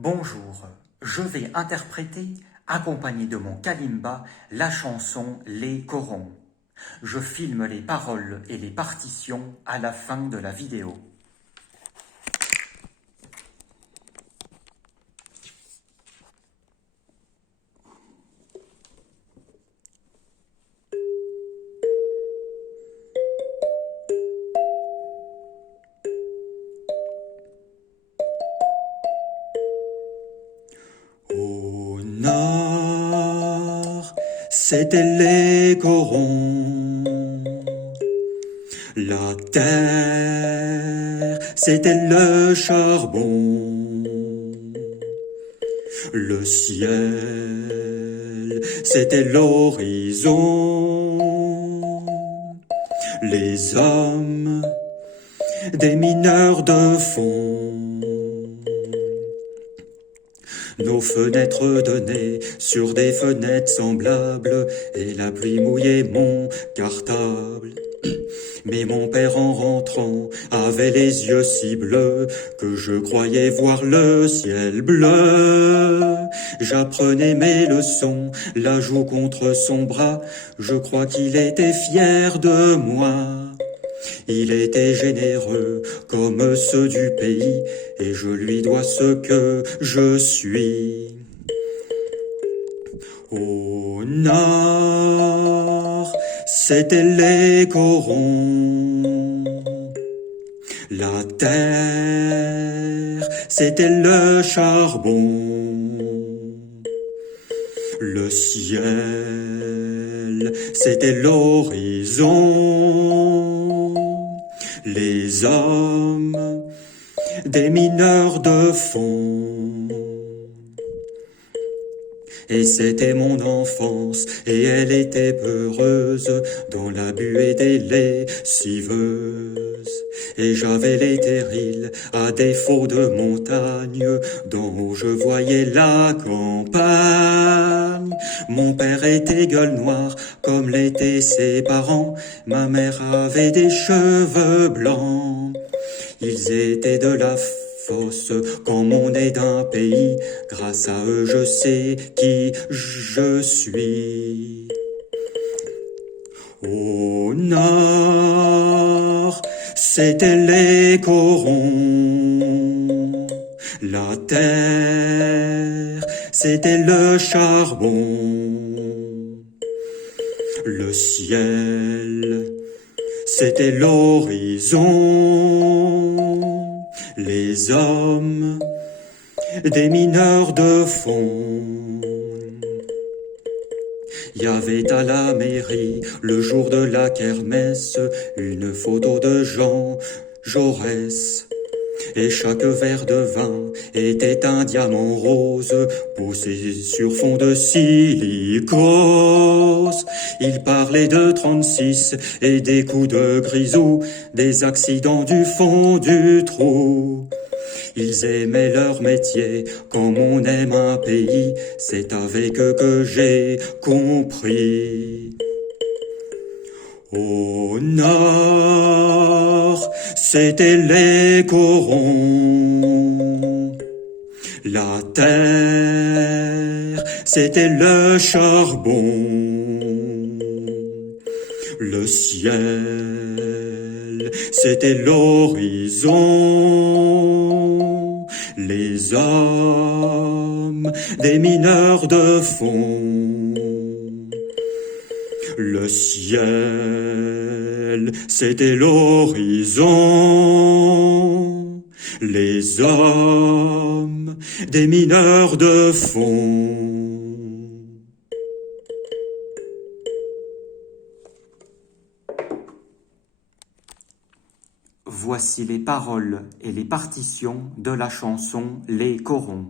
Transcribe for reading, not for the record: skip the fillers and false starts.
Bonjour, je vais interpréter, accompagné de mon kalimba, la chanson Les Corons. Je filme les paroles et les partitions à la fin de la vidéo. Au nord, c'était les corons. La terre, c'était le charbon. Le ciel, c'était l'horizon. Les hommes, des mineurs de fond. Nos fenêtres donnaient sur des fenêtres semblables, et la pluie mouillait mon cartable. Mais mon père en rentrant avait les yeux si bleus que je croyais voir le ciel bleu. J'apprenais mes leçons, la joue contre son bras, je crois qu'il était fier de moi. Il était généreux comme ceux du pays, et je lui dois ce que je suis. Au nord, c'étaient les corons. La terre, c'était le charbon. Le ciel, c'était l'horizon. Les hommes, des mineurs de fond. Et c'était mon enfance, et elle était peureuse dans la buée des lessiveuses. Et j'avais les terrils à défaut de montagne, d'en haut je voyais la campagne. Mon père était gueule noire, comme l'étaient ses parents. Ma mère avait des cheveux blancs. Ils étaient de la fosse, comme on est d'un pays. Grâce à eux, je sais qui je suis. Au nord, c'étaient les corons. La terre, c'était le charbon. Le ciel, c'était l'horizon. Les hommes, des mineurs de fond. Il y avait à la mairie, le jour de la kermesse, une photo de Jean Jaurès. Et chaque verre de vin était un diamant rose poussé sur fond de silicose. Il parlait de 36 et des coups de grisou, des accidents du fond du trou. Ils aimaient leur métier comme on aime un pays, c'est avec eux que j'ai compris. Au nord, c'étaient les corons. La terre, c'était le charbon. Le ciel, c'était l'horizon. Les hommes, des mineurs de fond. Le ciel, c'était l'horizon. Les hommes, des mineurs de fond. Voici les paroles et les partitions de la chanson Les Corons.